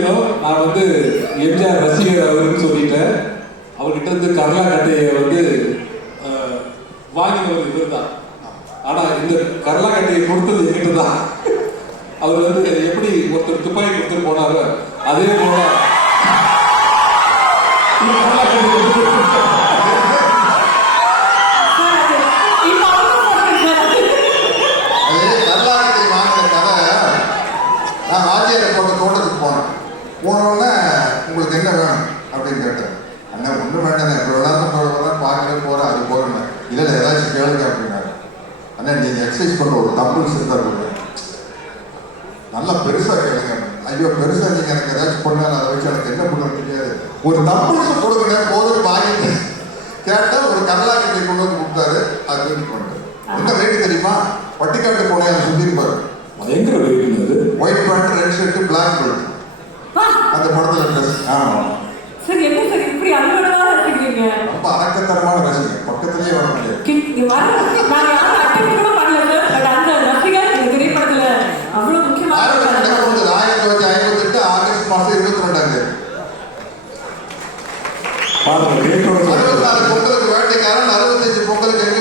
மன்னிக்கணும், நான் வந்து எம்ஜிஆர் ரசிகர் அவருன்னு சொல்லிட்டேன். அவர்கிட்ட இருந்து கர்லா கட்டையை வந்து வாங்கினவர் இவர் தான். ஆனா இந்த கர்லா கட்டையை கொடுத்தது என்கிட்ட தான். அவர் வந்து எப்படி ஒருத்தர் துப்பாக்கி கொடுத்துட்டு போனாரோ அதே போல போனோடனே உங்களுக்கு என்ன வேணும் அப்படின்னு கேட்டேன். அண்ணா ஒன்றும் வேண்டாண்ணே, இப்போ விளாட்றோம் பார்க்கல போகிறேன், அது போகிறேன். இல்லை ஏதாச்சும் கேளுங்க அப்படின்னாரு. அண்ணா நீங்கள் எக்ஸசைஸ் பண்ணுற ஒரு தம்பிள்ஸ் இருந்தால் கொடுங்க, நல்லா பெருசாக கேளுங்க. ஐயோ பெருசாக நீங்கள் எனக்கு ஏதாச்சும் பண்ணாலும் அதை வச்சு எனக்கு என்ன பண்ண தெரியாது, ஒரு தம்பிள்ஸ் கொடுங்க போதும் வாங்கிட்டு கேட்டால் ஒரு கர்லாக்கட்டை கொண்டு வந்து கொடுத்தாரு. அது வந்து பண்ணுறது என்ன ரேட்டு தெரியுமா? பட்டிக்காட்டு போனேன் சுற்றிருப்பாரு. பயங்கர weight. White pant, red shirt, black belt, அந்த படத்துல ட்ரெஸ். சரி, என்ன சார் இப்படி அன்போடவா இருக்கீங்க? ரொம்ப அரக்கத்தனமான ரசிகர், பக்கத்துலயே வர முடியாது. நான் யாரும் அட்டெண்ட் கூட பண்ணல சார். பட் அந்த ரசிகர் இந்த திரைப்படத்துல அவ்வளவு முக்கியமான 1958 ஆகஸ்ட் மாசம் 22 பாருங்க, 64 பொங்கலுக்கு வேட்டைக்காரன், 65 பொங்கலுக்கு எங்க